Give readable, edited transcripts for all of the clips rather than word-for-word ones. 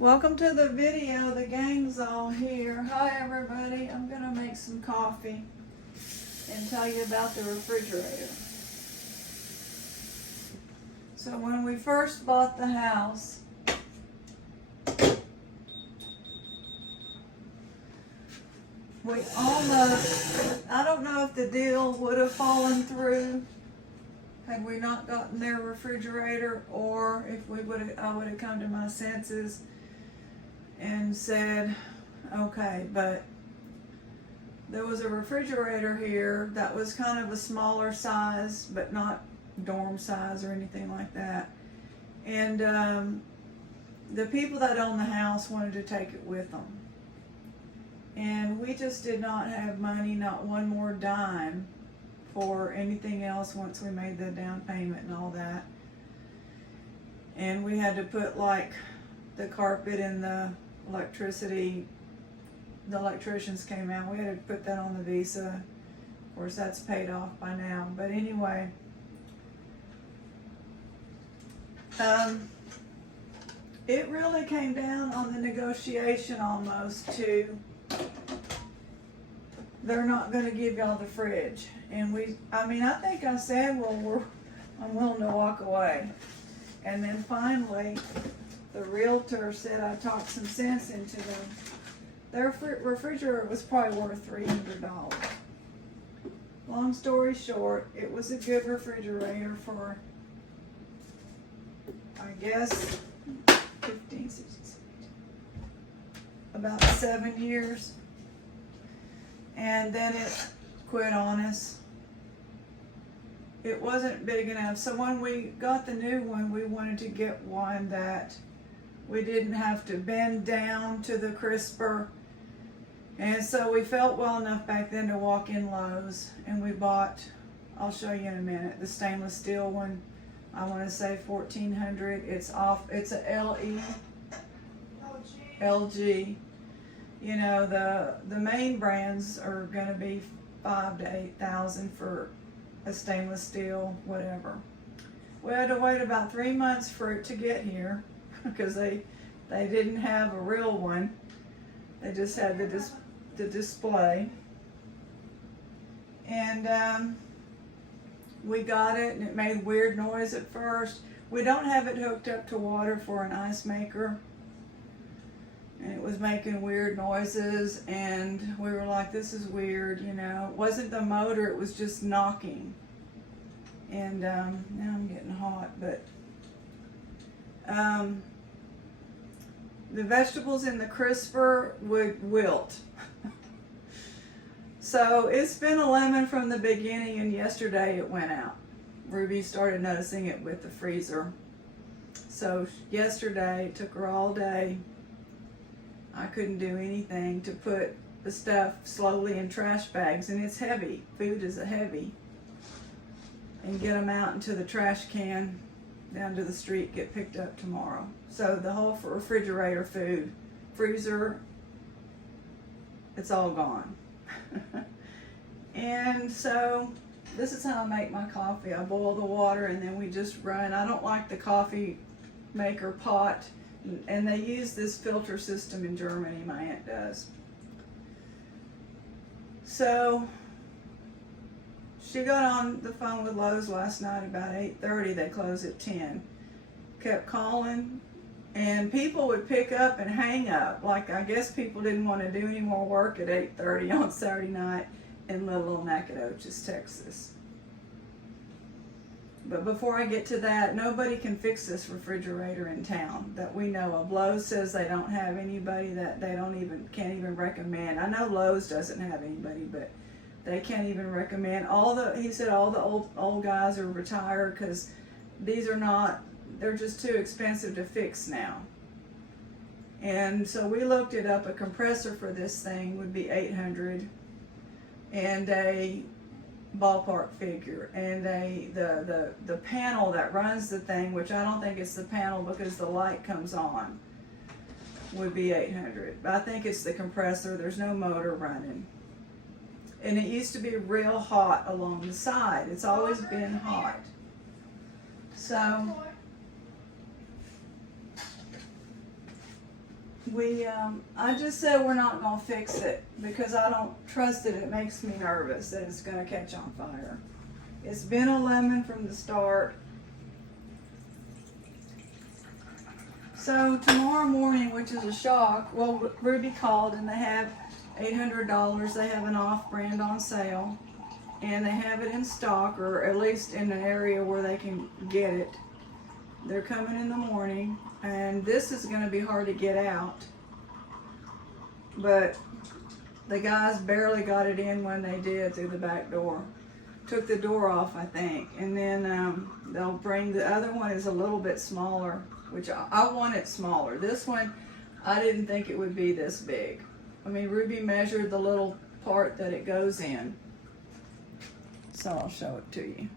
Welcome to the video. The gang's all here. Hi everybody. I'm gonna make some coffee and tell you about the refrigerator. So when we first bought the house, we almost, I don't know if the deal would have fallen through had we not gotten their refrigerator, or if I would have come to my senses and said, okay, but there was a refrigerator here that was kind of a smaller size, but not dorm size or anything like that. And the people that own the house wanted to take it with them. And we just did not have money, not one more dime, for anything else once we made the down payment and all that. And we had to put like the carpet and the electricity, the electricians came out, we had to put that on the Visa. Of course that's paid off by now, but anyway, it really came down on the negotiation almost to, they're not going to give y'all the fridge. And I think I said, well, I'm willing to walk away. And then finally, the realtor said I talked some sense into them. Their refrigerator was probably worth $300. Long story short, it was a good refrigerator for, I guess, 15, 16, about 7 years. And then it quit on us. It wasn't big enough. So when we got the new one, we wanted to get one that we didn't have to bend down to the crisper. And so we felt well enough back then to walk in Lowe's, and we bought, I'll show you in a minute, the stainless steel one. I want to say $1,400. It's a LG. You know, the main brands are going to be $5,000 to $8,000 for a stainless steel, whatever. We had to wait about 3 months for it to get here because they didn't have a real one. They just had the display. And we got it, and it made weird noise at first. We don't have it hooked up to water for an ice maker. And it was making weird noises, and we were like, this is weird, you know. It wasn't the motor, it was just knocking. And now I'm getting hot, but the vegetables in the crisper would wilt. So it's been a lemon from the beginning, and yesterday it went out. Ruby started noticing it with the freezer. So yesterday, it took her all day. I couldn't do anything to put the stuff slowly in trash bags, and it's heavy. Food is heavy. And get them out into the trash can, down to the street, get picked up tomorrow. So the whole refrigerator food, freezer, it's all gone. And so this is how I make my coffee. I boil the water and then we just run. I don't like the coffee maker pot. And they use this filter system in Germany, my aunt does. So she got on the phone with Lowe's last night about 8:30. They close at 10. Kept calling, and people would pick up and hang up. Like, I guess people didn't want to do any more work at 8:30 on Saturday night in little Nacogdoches, Texas. But before I get to that, nobody can fix this refrigerator in town that we know of. Lowe's says they don't have anybody, that they can't even recommend. I know Lowe's doesn't have anybody, but they can't even recommend. He said all the old guys are retired because they're just too expensive to fix now. And so we looked it up. A compressor for this thing would be $800, and a ballpark figure, and the panel that runs the thing, which I don't think it's the panel because the light comes on, would be $800. But I think it's the compressor. There's no motor running, and it used to be real hot along the side. It's always been hot. So I just said we're not gonna fix it because I don't trust it. It makes me nervous that it's gonna catch on fire. It's been a lemon from the start. So tomorrow morning, which is a shock, well, Ruby called and they have $800. They have an off-brand on sale, and they have it in stock, or at least in an area where they can get it. They're coming in the morning, and this is going to be hard to get out. But the guys barely got it in when they did through the back door. Took the door off, I think, and then they'll bring the other one is a little bit smaller, which I want it smaller. This one, I didn't think it would be this big. I mean, Ruby measured the little part that it goes in. So I'll show it to you.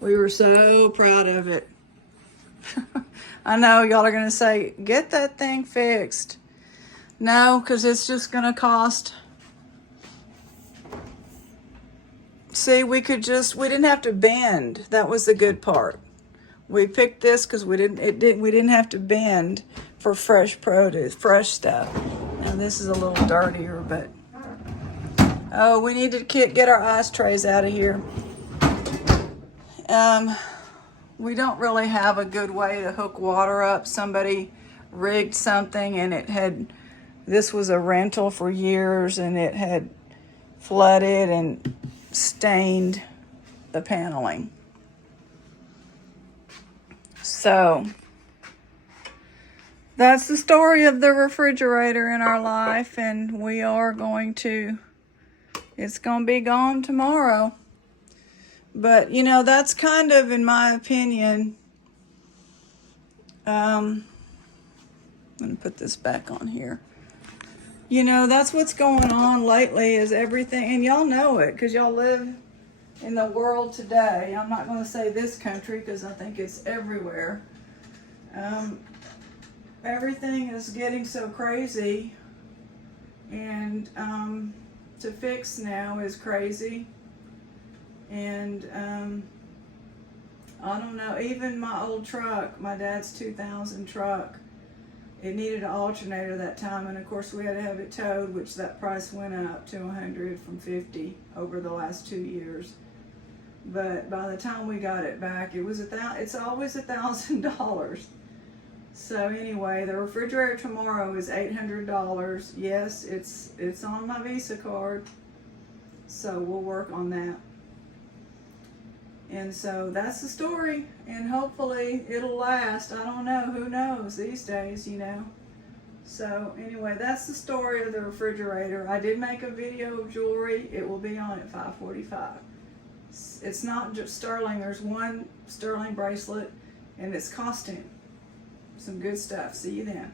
We were so proud of it. I know y'all are going to say, get that thing fixed. No, because it's just going to cost. See, we didn't have to bend. That was the good part. We picked this because we didn't have to bend for fresh produce, fresh stuff. Now this is a little dirtier, but oh, we need to get our ice trays out of here. We don't really have a good way to hook water up. Somebody rigged something and this was a rental for years, and it had flooded and stained the paneling. So that's the story of the refrigerator in our life, and it's going to be gone tomorrow. But, you know, that's kind of, in my opinion, I'm going to put this back on here. You know, that's what's going on lately is everything, and y'all know it because y'all live in the world today. I'm not going to say this country because I think it's everywhere. Everything is getting so crazy, and to fix now is crazy. And I don't know, even my old truck, my dad's 2000 truck, it needed an alternator that time, and of course we had to have it towed, which that price went up to $100 from $50 over the last 2 years. But by the time we got it back, it's always $1,000. So anyway, the refrigerator tomorrow is $800. Yes, it's on my Visa card, so we'll work on that. And so that's the story, and hopefully it'll last. I don't know, who knows these days, you know. So anyway, that's the story of the refrigerator. I did make a video of jewelry. It will be on at 5:45. It's not just sterling. There's one sterling bracelet, and it's costing some good stuff. See you then.